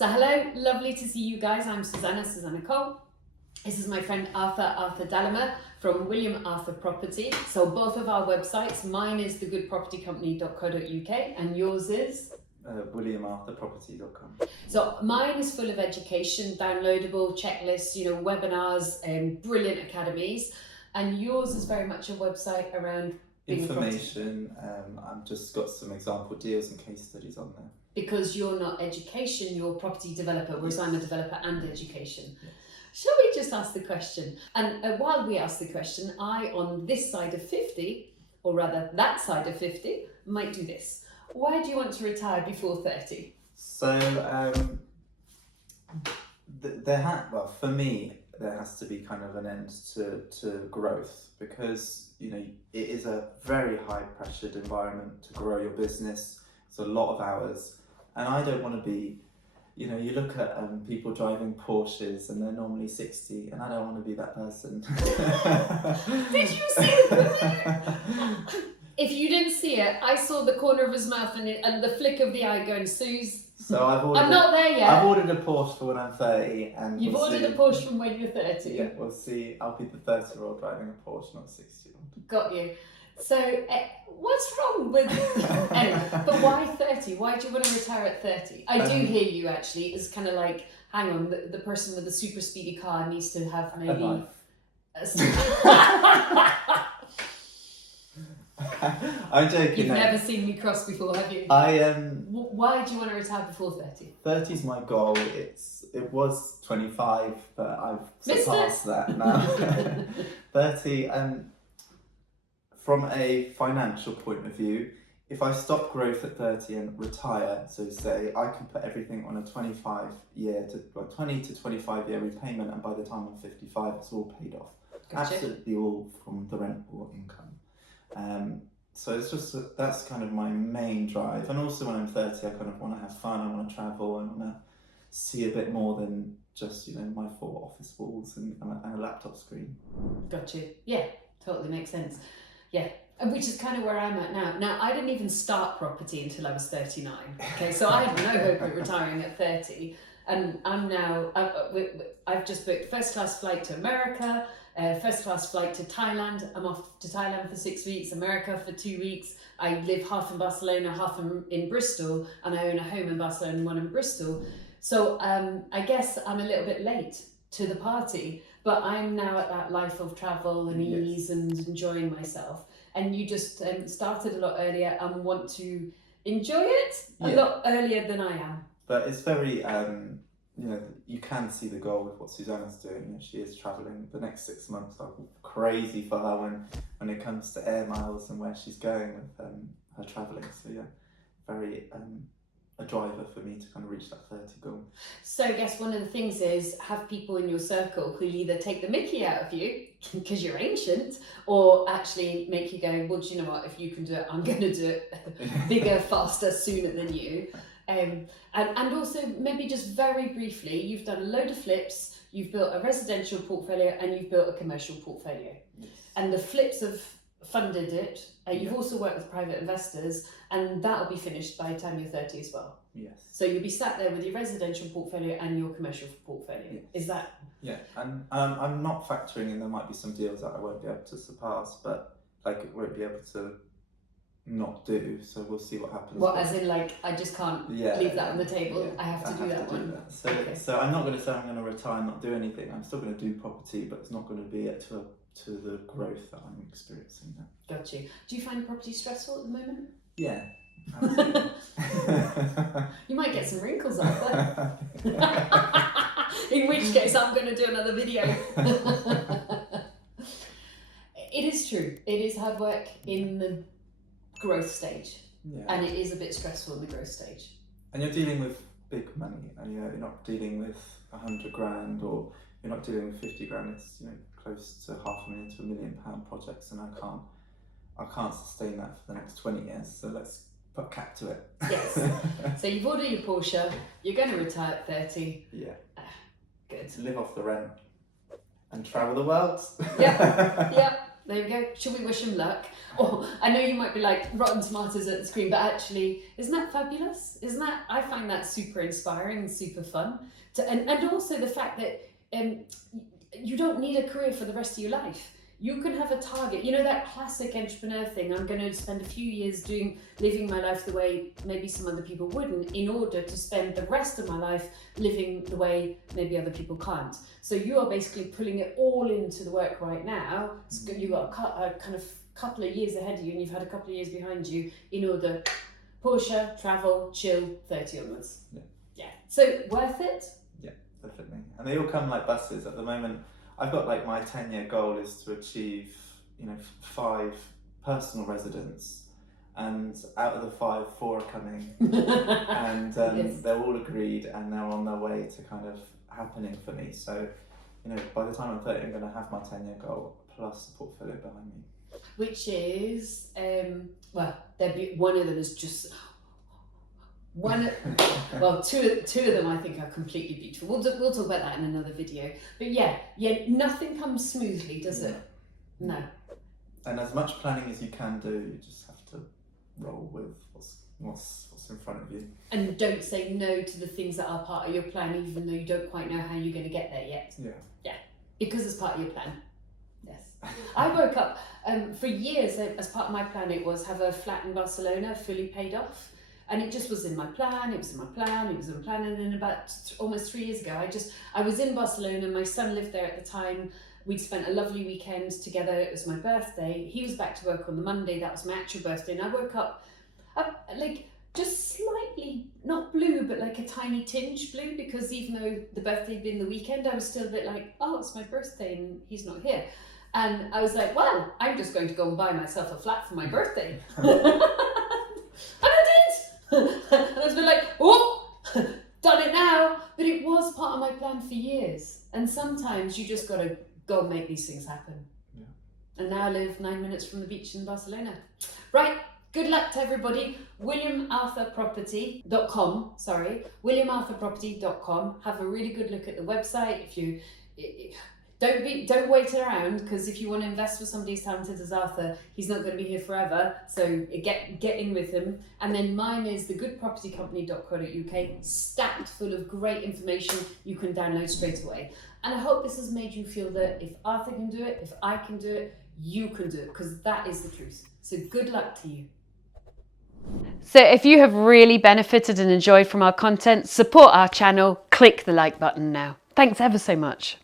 So hello, lovely to see you guys. I'm Susannah Cole. This is my friend Arthur Dalamer from William Arthur Property. So both of our websites, mine is thegoodpropertycompany.co.uk and yours is? WilliamArthurProperty.com. So mine is full of education, downloadable checklists, webinars, brilliant academies. And yours is very much a website around information. I've just got some example deals and case studies on there. Because you're not education, you're a property developer, whereas I'm a developer and education. Yes. Shall we just ask the question? And while we ask the question, I, on this side of 50, or rather that side of 50, might do this. Why do you want to retire before 30? So, for me, there has to be kind of an end to growth, because it is a very high pressured environment to grow your business. It's a lot of hours, and I don't want to be, you look at people driving Porsches and they're normally 60, and I don't want to be that person. Did you see the If you didn't see it, I saw the corner of his mouth and the flick of the eye going, Suze. So I'm not there yet. I've ordered a Porsche for when I'm 30, and You've ordered a Porsche from when you're 30. Yeah, we'll see. I'll be the 30-year-old driving a Porsche, not 60-year-old. Got you. So, what's wrong with... Anyway, but why 30? Why do you want to retire at 30? I do hear you, actually. It's kind of like, hang on, the person with the super speedy car needs to have maybe... I'm joking. You've never seen me cross before, have you? Why do you want to retire before 30? 30 is my goal. It was 25, but I've surpassed that now. 30, from a financial point of view, if I stop growth at 30 and retire, so say I can put everything on a 20 to 25 year repayment, and by the time I'm 55, it's all paid off. Gotcha. Absolutely all from the rental income. So it's just that's kind of my main drive, and also when I'm 30, I kind of want to have fun. I want to travel. I want to see a bit more than just my 4 office walls and a laptop screen. Got you. Yeah, totally makes sense. Yeah, which is kind of where I'm at now. Now, I didn't even start property until I was 39. Okay, so I had no hope of retiring at 30, and I'm now. I've just booked first-class flight to America. First-class flight to Thailand. I'm off to Thailand for 6 weeks, America for 2 weeks. I live half in Barcelona, half in Bristol, and I own a home in Barcelona and one in Bristol. So I guess I'm a little bit late to the party, but I'm now at that life of travel and ease and enjoying myself. And you just started a lot earlier and want to enjoy it a lot earlier than I am. But it's very... you can see the goal with what Susannah's doing. She is travelling the next 6 months. I'm crazy for her when it comes to air miles and where she's going with her travelling. So yeah, very a driver for me to kind of reach that 30 goal. So I guess one of the things is have people in your circle who either take the mickey out of you because you're ancient, or actually make you go, well, do you know what, if you can do it, I'm going to do it bigger, faster, sooner than you. And also maybe just very briefly, you've done a load of flips, you've built a residential portfolio and you've built a commercial portfolio. Yes. And the flips have funded it. You've also worked with private investors, and that'll be finished by the time you're 30 as well. Yes. So you'll be sat there with your residential portfolio and your commercial portfolio. Yes. Is that? Yeah, and I'm not factoring in there might be some deals that I won't be able to surpass, but it won't be able to not do, so we'll see what happens. Well, as in I just can't leave that on the table. Yeah, I have to do that one. So, okay. So I'm not going to say I'm going to retire and not do anything. I'm still going to do property, but it's not going to be to the growth that I'm experiencing now. Got you. Do you find property stressful at the moment? Yeah, absolutely. You might get some wrinkles out there. In which case, I'm going to do another video. It is true. It is hard work in the growth stage, and it is a bit stressful in the growth stage. And you're dealing with big money, and you're not dealing with 100 grand, or you're not dealing with 50 grand. It's close to £500,000 to £1 million projects, and I can't sustain that for the next 20 years. So let's put a cap to it. Yes. So you've ordered your Porsche. You're going to retire at 30. Yeah. Good. Live off the rent and travel the world. Yep. There we go. Should we wish him luck? Or I know you might be like rotten tomatoes at the screen, but actually, isn't that fabulous? I find that super inspiring and super fun. And also the fact that you don't need a career for the rest of your life. You can have a target. You know that classic entrepreneur thing, I'm going to spend a few years living my life the way maybe some other people wouldn't, in order to spend the rest of my life living the way maybe other people can't. So you are basically pulling it all into the work right now. You've got a kind of couple of years ahead of you, and you've had a couple of years behind you in order Porsche, travel, chill, 30 onwards. Yeah. So worth it? Yeah, definitely. And they all come like buses at the moment. I've got like my 10-year goal is to achieve, 5 personal residents, and out of the 5, 4 are coming, and Yes. they're all agreed, and they're on their way to kind of happening for me. So, by the time I'm 30, I'm going to have my 10-year goal plus a portfolio behind me. Which is, one of them is just two of them I think are completely beautiful. We'll talk about that in another video. But yeah, nothing comes smoothly, does it? No. And as much planning as you can do, you just have to roll with what's in front of you. And don't say no to the things that are part of your plan, even though you don't quite know how you're going to get there yet. Yeah, because it's part of your plan. Yes. I woke up for years, as part of my plan, it was have a flat in Barcelona fully paid off. And it just was in my plan, and then about almost 3 years ago, I was in Barcelona, my son lived there at the time, we'd spent a lovely weekend together, it was my birthday, he was back to work on the Monday, that was my actual birthday, and I woke up like just slightly, not blue, but like a tiny tinge blue, because even though the birthday had been the weekend, I was still a bit like, oh, it's my birthday and he's not here. And I was like, well, I'm just going to go and buy myself a flat for my birthday. And I did! And I was like, oh, done it now. But it was part of my plan for years. And sometimes you just got to go and make these things happen. Yeah. And now I live 9 minutes from the beach in Barcelona. Right, good luck to everybody. williamarthurproperty.com. Have a really good look at the website. Don't wait around, because if you want to invest with somebody as talented as Arthur, he's not going to be here forever. So get in with him. And then mine is thegoodpropertycompany.co.uk, stacked full of great information you can download straight away. And I hope this has made you feel that if Arthur can do it, if I can do it, you can do it, because that is the truth. So good luck to you. So if you have really benefited and enjoyed from our content, support our channel, click the like button now. Thanks ever so much.